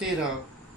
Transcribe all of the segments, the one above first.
13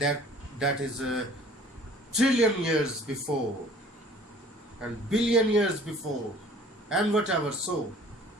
that is a trillion years before and billion years before and whatever. So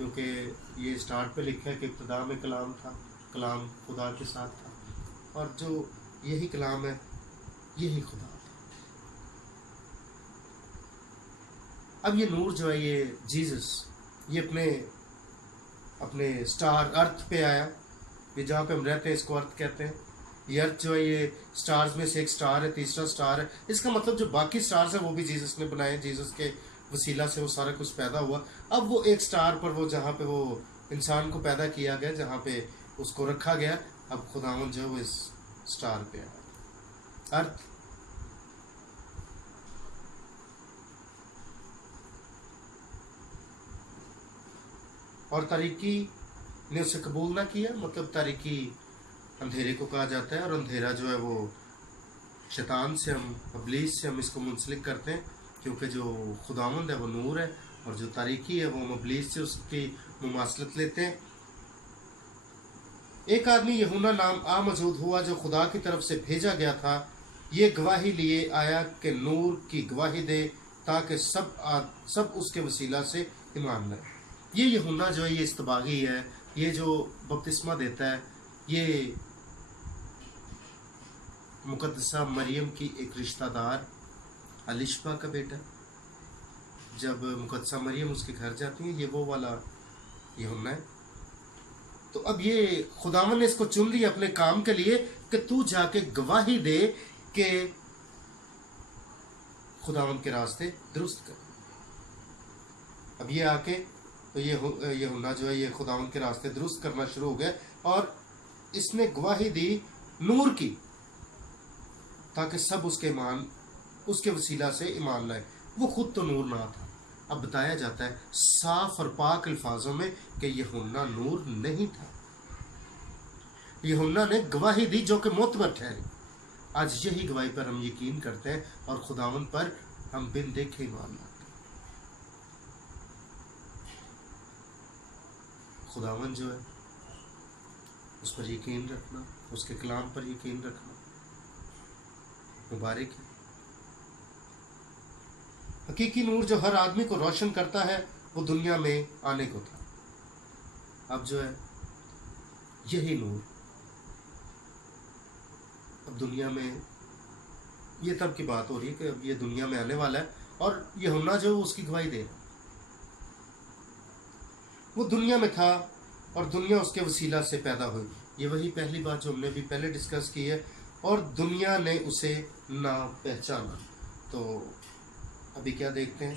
کیونکہ یہ start پہ لکھا ہے کہ ابتدا میں کلام تھا، کلام خدا کے ساتھ تھا، اور جو یہی کلام ہے یہی خدا تھا۔ اب یہ نور جو ہے یہ جیزس، یہ اپنے اسٹار ارتھ پہ آیا، یہ جہاں پہ ہم رہتے ہیں اس کو ارتھ کہتے ہیں۔ یہ ارتھ جو ہے یہ سٹارز میں سے ایک سٹار ہے، تیسرا سٹار ہے۔ اس کا مطلب جو باقی سٹارز ہیں وہ بھی جیزس نے بنائے، جیزس کے وسیلہ سے وہ سارا کچھ پیدا ہوا۔ اب وہ ایک سٹار پر وہ جہاں پہ وہ انسان کو پیدا کیا گیا، جہاں پہ اس کو رکھا گیا، اب خداوند جو ہے وہ اس سٹار پہ آیا، ارتھ۔ اور تاریکی نے اسے قبول نہ کیا، مطلب تاریکی اندھیرے کو کہا جاتا ہے، اور اندھیرا جو ہے وہ شیطان سے، ہم ابلیس سے ہم اس کو منسلک کرتے ہیں، کیونکہ جو خداوند ہے وہ نور ہے، اور جو تاریکی ہے وہ ہم ابلیس سے اس کی مماثلت لیتے ہیں۔ ایک آدمی یہونا نام موجود ہوا جو خدا کی طرف سے بھیجا گیا تھا، یہ گواہی لیے آیا کہ نور کی گواہی دے تاکہ سب اس کے وسیلہ سے ایمان لائے۔ یہ یہونا جو ہے یہ استباغی ہے، یہ جو بپتسمہ دیتا ہے، یہ مقدسہ مریم کی ایک رشتہ دار الشبہ کا بیٹا۔ جب مقدسہ مریم اس کے گھر جاتی ہیں، یہ وہ والا یہونا ہے۔ تو اب یہ خداوند نے اس کو چن لیا اپنے کام کے لیے کہ تو جا کے گواہی دے کہ خداوند کے راستے درست کر۔ اب یہ آ کے تو یہونا جو ہے یہ خداوند کے راستے درست کرنا شروع ہو گیا، اور اس نے گواہی دی نور کی تاکہ سب اس کے وسیلہ سے ایمان لائے۔ وہ خود تو نور نہ تھا۔ اب بتایا جاتا ہے صاف اور پاک الفاظوں میں کہ یہونا نور نہیں تھا، یہونا نے گواہی دی جو کہ معتبر ٹھہری۔ آج یہی گواہی پر ہم یقین کرتے ہیں، اور خداوند پر ہم بن دیکھے ایمان لاتے ہیں۔ خداوند جو ہے اس پر یقین رکھنا، اس کے کلام پر یقین رکھنا مبارک ہے۔ حقیقی نور جو ہر آدمی کو روشن کرتا ہے وہ دنیا میں آنے کو تھا۔ اب جو ہے یہی نور اب دنیا میں، یہ تب کی بات ہو رہی ہے کہ اب یہ دنیا میں آنے والا ہے، اور یہونا جو اس کی گواہی دے رہا۔ وہ دنیا میں تھا اور دنیا اس کے وسیلہ سے پیدا ہوئی، یہ وہی پہلی بات جو ہم نے بھی پہلے ڈسکس کی ہے، اور دنیا نے اسے نہ پہچانا۔ تو ابھی کیا دیکھتے ہیں،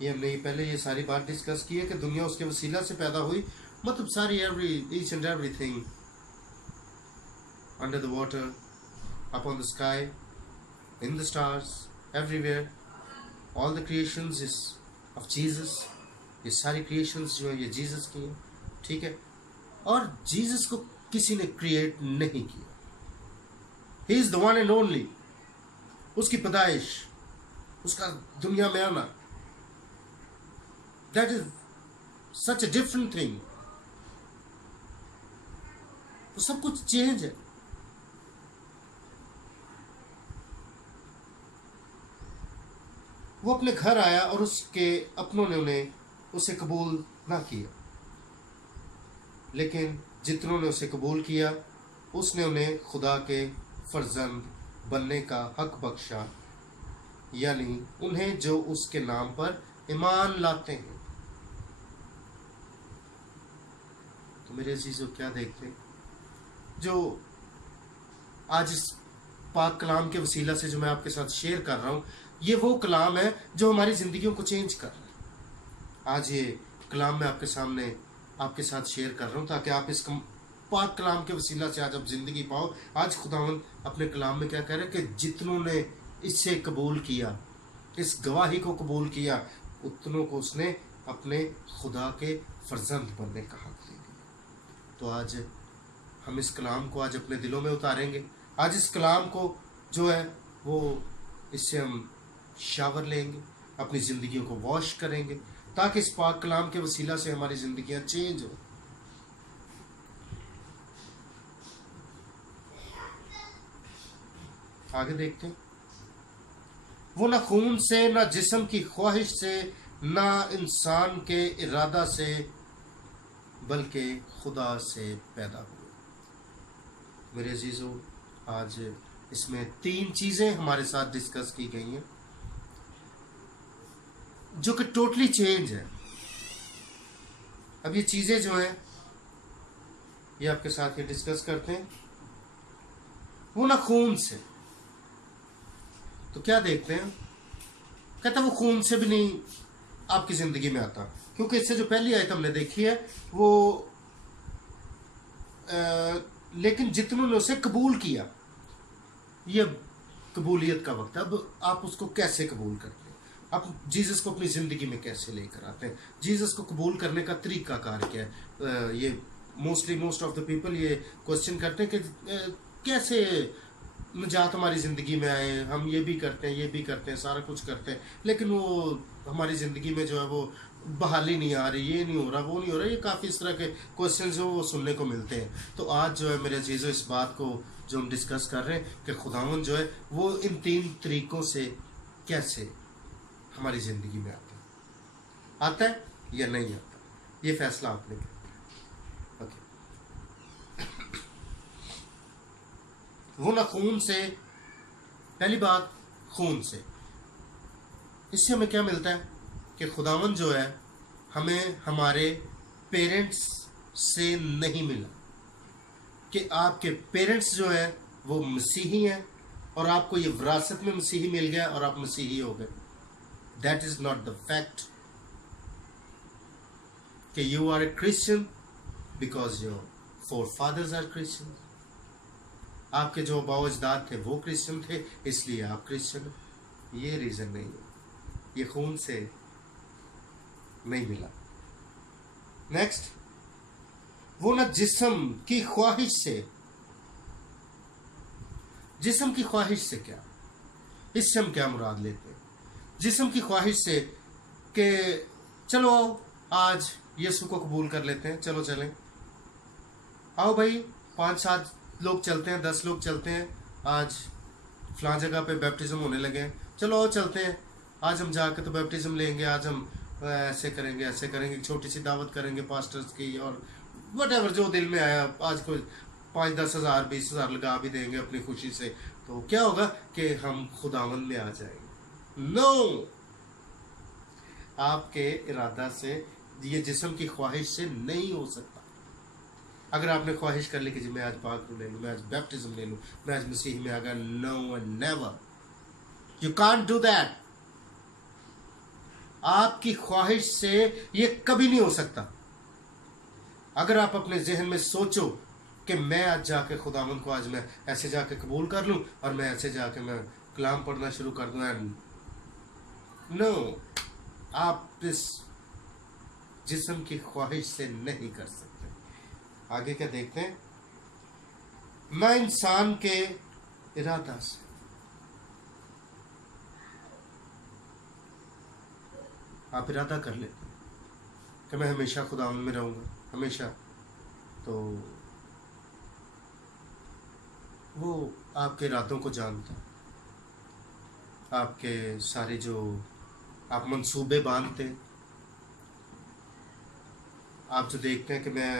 یہ ہم نے پہلے یہ ساری بات ڈسکس کی ہے کہ دنیا اس کے وسیلہ سے پیدا ہوئی، مطلب ساری ایچ اینڈ ایوری تھنگ under the water, upon the sky, in the stars, everywhere, all the creations is of Jesus. یہ ساری کریشنز جو ہیں یہ جیزس کی ہیں، ٹھیک ہے، اور جیزس کو کسی نے کریٹ نہیں کیا۔ He is the one and only. اس کی پیدائش، اس کا دنیا میں آنا، that is such a different thing. تو سب کچھ چینج ہے۔ وہ اپنے گھر آیا اور اس کے اپنوں نے اسے قبول نہ کیا، لیکن جتنوں نے اسے قبول کیا اس نے انہیں خدا کے فرزند بننے کا حق بخشا، یعنی انہیں جو اس کے نام پر ایمان لاتے ہیں۔ تو میرے عزیزو کیا دیکھتے ہیں، جو آج اس پاک کلام کے وسیلہ سے جو میں آپ کے ساتھ شیئر کر رہا ہوں، یہ وہ کلام ہے جو ہماری زندگیوں کو چینج کر رہا ہے۔ آج یہ کلام میں آپ کے سامنے آپ کے ساتھ شیئر کر رہا ہوں تاکہ آپ اس پاک کلام کے وسیلہ سے آج آپ زندگی پاؤ۔ آج خداوند اپنے کلام میں کیا کہہ رہا ہے کہ جتنوں نے اس سے قبول کیا، اس گواہی کو قبول کیا، اتنوں کو اس نے اپنے خدا کے فرزند بننے کا حق دے دیا۔ تو آج ہم اس کلام کو آج اپنے دلوں میں اتاریں گے۔ آج اس کلام کو جو ہے وہ اس سے ہم شاور لیں گے، اپنی زندگیوں کو واش کریں گے، تاکہ اس پاک کلام کے وسیلہ سے ہماری زندگیاں چینج ہوں۔ آگے دیکھتے ہیں، وہ نہ خون سے، نہ جسم کی خواہش سے، نہ انسان کے ارادہ سے بلکہ خدا سے پیدا ہوئے۔ میرے عزیزو، آج اس میں 3 چیزیں ہمارے ساتھ ڈسکس کی گئی ہیں جو کہ ٹوٹلی چینج ہے۔ اب یہ چیزیں جو ہیں یہ آپ کے ساتھ یہ ڈسکس کرتے ہیں۔ وہ نہ خون سے، تو کیا دیکھتے ہیں؟ کہتا وہ خون سے بھی نہیں آپ کی زندگی میں آتا، کیونکہ اس سے جو پہلی آیت ہم نے دیکھی ہے وہ لیکن جتنوں نے اسے قبول کیا، یہ قبولیت کا وقت ہے۔ اب آپ اس کو کیسے قبول کرتے ہیں؟ آپ جیزس کو اپنی زندگی میں کیسے لے کر آتے ہیں؟ جیزس کو قبول کرنے کا طریقہ کار کیا ہے؟ یہ موسٹ آف دا پیپل یہ کوشچن کرتے ہیں کہ کیسے نجات ہماری زندگی میں آئے، ہم یہ بھی کرتے ہیں، یہ بھی کرتے ہیں، سارا کچھ کرتے ہیں، لیکن وہ ہماری زندگی میں جو ہے وہ بحالی نہیں آ رہی، یہ نہیں ہو رہا، وہ نہیں ہو رہا۔ یہ کافی اس طرح کے کوشچن جو وہ سننے کو ملتے ہیں۔ تو آج جو ہے میرے عزیزو اس بات کو جو ہم ڈسکس کر رہے ہیں کہ خداوند جو ہے وہ ان 3 طریقوں سے کیسے ہماری زندگی میں آتا ہے یا نہیں آتا، یہ فیصلہ آپ نے کیا۔ وہ نہ خون سے، پہلی بات خون سے، اس سے ہمیں کیا ملتا ہے کہ خداوند جو ہے ہمیں ہمارے پیرنٹس سے نہیں ملا، کہ آپ کے پیرنٹس جو ہیں وہ مسیحی ہیں اور آپ کو یہ وراثت میں مسیحی مل گیا اور آپ مسیحی ہو گئے۔ That is not the fact کہ you are a Christian because your forefathers are Christian. آپ کے جو باؤ اجداد تھے وہ کرسچن تھے، اس لیے آپ کرسچن ہیں، یہ ریزن نہیں ہے، یہ خون سے نہیں ملا۔ نیکسٹ، وہ نہ جسم کی خواہش سے، جسم کی خواہش سے کیا، اس سے ہم کیا مراد لیتے ہیں؟ جسم کی خواہش سے کہ چلو آؤ آج یسوع کو قبول کر لیتے ہیں، چلو چلیں، آؤ بھائی 5-7 لوگ چلتے ہیں، 10 لوگ چلتے ہیں، آج فلاں جگہ پہ بیپٹزم ہونے لگے ہیں، چلو آؤ چلتے ہیں، آج ہم جا کے تو بیپٹزم لیں گے، آج ہم ایسے کریں گے، ایسے کریں گے، چھوٹی سی دعوت کریں گے پاسٹرز کی، اور وٹ ایور جو دل میں آیا، آج کوئی 5-10 ہزار 20 ہزار لگا بھی دیں گے اپنی خوشی سے، تو کیا ہوگا کہ ہم خداوند میں آ جائیں گے۔ نو، آپ کے ارادہ سے، یہ جسم کی خواہش سے نہیں ہو سکتا۔ اگر آپ نے خواہش کر لی کہ جی میں آج پاک لے لوں، میں آج بیپٹزم لے لوں، میں آج مسیح میں آ گیا، no and never, you can't do that. آپ کی خواہش سے یہ کبھی نہیں ہو سکتا۔ اگر آپ اپنے ذہن میں سوچو کہ میں آج جا کے خداوند کو آج میں ایسے جا کے قبول کر لوں اور میں ایسے جا کے میں کلام پڑھنا شروع کر دوں، نو، آپ اس جسم کی خواہش سے نہیں کر سکتے۔ آگے کیا دیکھتے ہیں؟ نہ انسان کے ارادہ سے، آپ ارادہ کر لیتے ہیں کہ میں ہمیشہ خداوند میں رہوں گا، ہمیشہ، تو وہ آپ کے ارادوں کو جانتا ہے، آپ کے سارے جو آپ منصوبے باندھتے ہیں، آپ جو دیکھتے ہیں کہ میں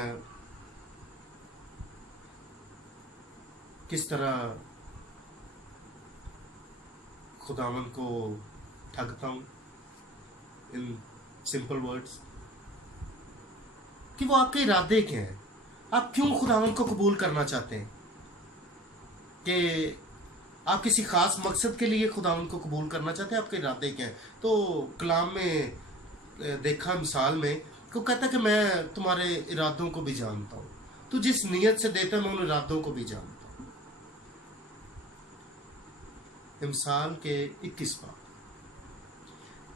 کس طرح خداوند کو ٹھگتا ہوں، ان سمپل ورڈز، کہ وہ آپ کے ارادے کیا ہیں، آپ کیوں خداوند کو قبول کرنا چاہتے ہیں، کہ آپ کسی خاص مقصد کے لیے خداوند کو قبول کرنا چاہتے ہیں، آپ کے ارادے کیا ہیں۔ تو کلام میں دیکھا، مثال میں کو کہتا ہے کہ میں تمہارے ارادوں کو بھی جانتا ہوں، تو جس نیت سے دیتا ہے میں ان ارادوں کو بھی جانتا ہوں۔ مثال کے 21 باب،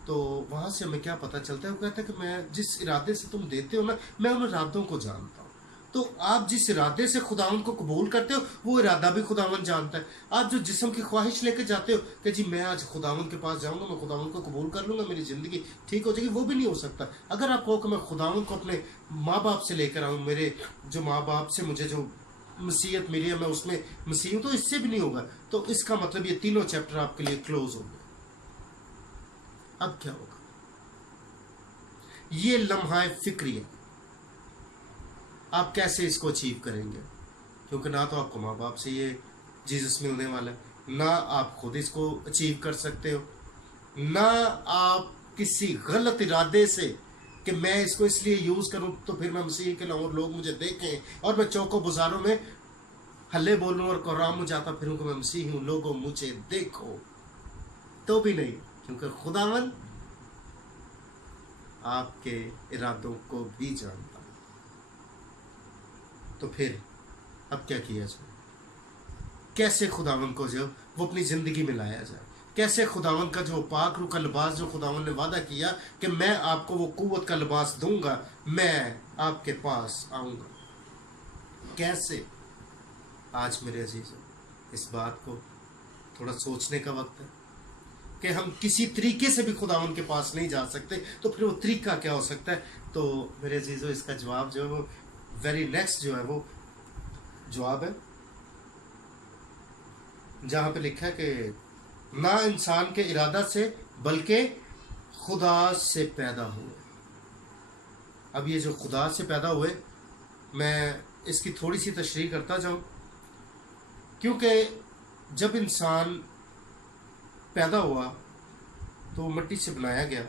تو وہاں سے ہمیں کیا پتہ چلتا ہے؟ وہ کہتا ہے کہ میں جس ارادے سے تم دیتے ہو نا، میں ان ارادوں کو جانتا ہوں۔ تو آپ جس ارادے سے خداوند کو قبول کرتے ہو وہ ارادہ بھی خداوند جانتا ہے۔ آپ جو جسم کی خواہش لے کے جاتے ہو کہ جی میں آج خداوند کے پاس جاؤں گا، میں خداوند کو قبول کر لوں گا، میری زندگی ٹھیک ہو جائے گی، وہ بھی نہیں ہو سکتا۔ اگر آپ کہو کہ میں خداوند کو اپنے ماں باپ سے لے کر آؤں، میرے جو ماں باپ سے مجھے جو مسیحیت ملی ہے میں اس میں مسیح ہوں، تو اس سے بھی نہیں ہوگا۔ تو اس کا مطلب یہ تینوں چیپٹر آپ کے لیے کلوز ہو گئے۔ اب کیا ہوگا؟ یہ لمحہ فکری ہے. آپ کیسے اس کو اچیو کریں گے؟ کیونکہ نہ تو آپ کو ماں باپ سے یہ جیزس ملنے والا ہے، نہ آپ خود اس کو اچیو کر سکتے ہو، نہ آپ کسی غلط ارادے سے کہ میں اس کو اس لیے یوز کروں تو پھر میں مسیح کہلاؤں اور لوگ مجھے دیکھیں اور میں چوکوں بازاروں میں ہلے بولوں اور قرآن مجھاتا پھروں کہ میں مسیح ہوں، لوگوں مجھے دیکھو. تو بھی نہیں، کیونکہ خداوند آپ کے ارادوں کو بھی جانتا. تو پھر اب کیا کیا جائے؟ کیسے خداوند کو جو وہ اپنی زندگی میں لایا جائے؟ کیسے خداوند کا جو پاک روح کا لباس جو خداوند نے وعدہ کیا کہ میں آپ کو وہ قوت کا لباس دوں گا، میں آپ کے پاس آؤں گا، کیسے؟ آج میرے عزیزوں اس بات کو تھوڑا سوچنے کا وقت ہے کہ ہم کسی طریقے سے بھی خداوند کے پاس نہیں جا سکتے، تو پھر وہ طریقہ کیا ہو سکتا ہے؟ تو میرے عزیزوں اس کا جواب جو ہے وہ ویری نیکسٹ جو ہے وہ جواب ہے جہاں پہ لکھا ہے کہ نہ انسان کے ارادہ سے بلکہ خدا سے پیدا ہوئے. اب یہ جو خدا سے پیدا ہوئے، میں اس کی تھوڑی سی تشریح کرتا جاؤں، کیونکہ جب انسان پیدا ہوا تو مٹی سے بنایا گیا،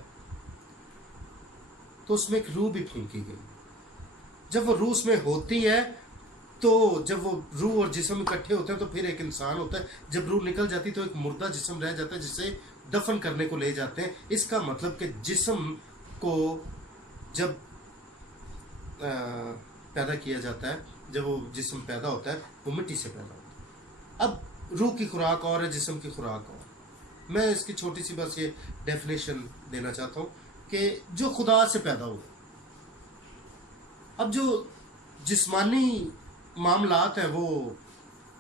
تو اس میں ایک روح بھی پھونکی گئی. جب وہ روح میں ہوتی ہے تو جب وہ روح اور جسم اکٹھے ہوتے ہیں تو پھر ایک انسان ہوتا ہے. جب روح نکل جاتی تو ایک مردہ جسم رہ جاتا ہے جسے دفن کرنے کو لے جاتے ہیں. اس کا مطلب کہ جسم کو جب پیدا کیا جاتا ہے، جب وہ جسم پیدا ہوتا ہے وہ مٹی سے پیدا ہوتا ہے. اب روح کی خوراک اور ہے، جسم کی خوراک اور. میں اس کی چھوٹی سی بس یہ ڈیفینیشن دینا چاہتا ہوں کہ جو خدا سے پیدا ہوا. اب جو جسمانی معاملات ہیں وہ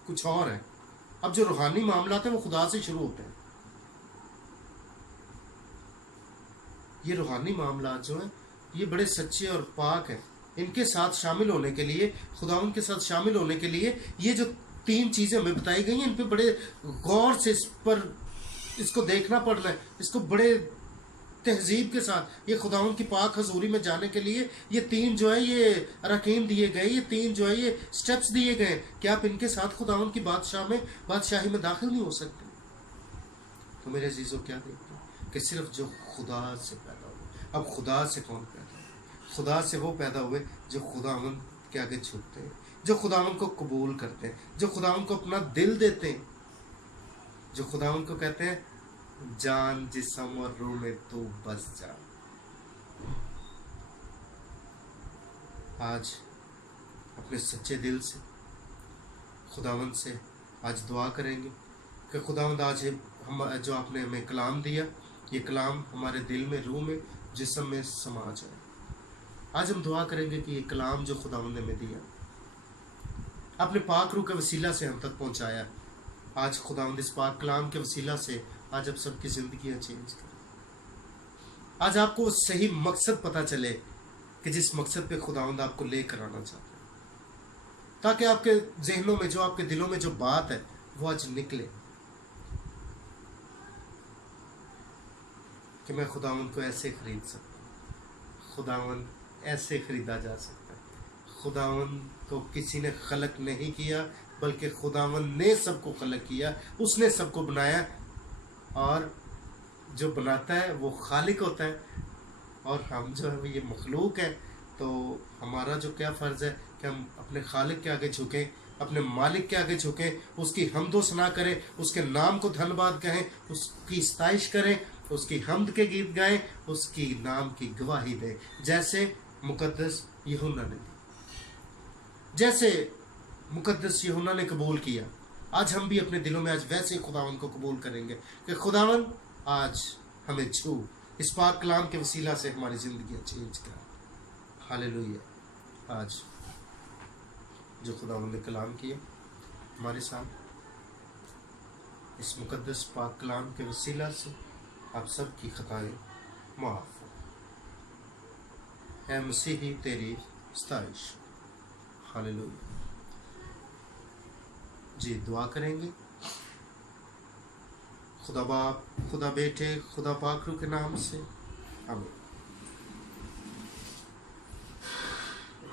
کچھ اور ہیں، اب جو روحانی معاملات ہیں وہ خدا سے شروع ہوتے ہیں. یہ روحانی معاملات جو ہیں یہ بڑے سچے اور پاک ہیں. ان کے ساتھ شامل ہونے کے لیے، خداوند کے ساتھ شامل ہونے کے لیے یہ جو 3 چیزیں ہمیں بتائی گئی ہیں، ان پہ بڑے غور سے اس کو دیکھنا پڑنا ہے. اس کو بڑے تہذیب کے ساتھ یہ خداوند کی پاک حضوری میں جانے کے لیے یہ 3 جو ہے یہ اراکین دیے گئے، یہ 3 جو ہے یہ سٹیپس دیے گئے کہ آپ ان کے ساتھ خداوند کی بادشاہی میں داخل نہیں ہو سکتے. تو میرے عزیزوں کیا دیکھتے ہیں کہ صرف جو خدا سے پیدا ہوئے. اب خدا سے کون پیدا ہوئے؟ خدا سے وہ پیدا ہوئے جو خداوند کے آگے جھکتے ہیں، جو خداوند کو قبول کرتے ہیں، جو خداوند کو اپنا دل دیتے ہیں، جو خداوند کو کہتے ہیں جان جسم اور روح میں تو بس جا. آج اپنے سچے دل سے خداوند سے آج دعا کریں گے کہ خداوند آج ہم جو آپ نے ہمیں کلام دیا، یہ کلام ہمارے دل میں، روح میں، جسم میں سما جائے. آج ہم دعا کریں گے کہ یہ کلام جو خداوند نے ہمیں دیا، اپنے پاک روح کے وسیلہ سے ہم تک پہنچایا، آج خداوند اس پاک کلام کے وسیلہ سے آج اب سب کی زندگیاں چینج کریں. آج آپ کو صحیح مقصد پتہ چلے کہ جس مقصد پہ خداوند آپ کو لے کر آنا چاہتے ہیں، تاکہ آپ کے ذہنوں میں جو، آپ کے دلوں میں جو بات ہے وہ آج نکلے کہ میں خداوند کو ایسے خرید سکتا ہوں، خداوند ایسے خریدا جا سکتا ہے. خداوند کو کسی نے خلق نہیں کیا بلکہ خداوند نے سب کو خلق کیا، اس نے سب کو بنایا، اور جو بناتا ہے وہ خالق ہوتا ہے اور ہم جو ہے یہ مخلوق ہے. تو ہمارا جو کیا فرض ہے کہ ہم اپنے خالق کے آگے جھکیں، اپنے مالک کے آگے جھکیں، اس کی حمد و ثنا کریں، اس کے نام کو دھن باد کہیں، اس کی ستائش کریں، اس کی حمد کے گیت گائیں، اس کی نام کی گواہی دیں، جیسے مقدس یوحنا نے دی، جیسے مقدس یوحنا نے قبول کیا. آج ہم بھی اپنے دلوں میں آج ویسے خداوند کو قبول کریں گے کہ خداوند آج ہمیں چھو، اس پاک کلام کے وسیلہ سے ہماری زندگیاں چینج کر. ہاللیلویہ. آج جو خداوند نے کلام کیا ہمارے سامنے، اس مقدس پاک کلام کے وسیلہ سے آپ سب کی خطائیں معاف ہو. اے مسیحی تیری ستائش. ہاللیلویہ. جی دعا کریں گے. خدا باپ، خدا بیٹے، خدا پاک روح کے نام سے آمین.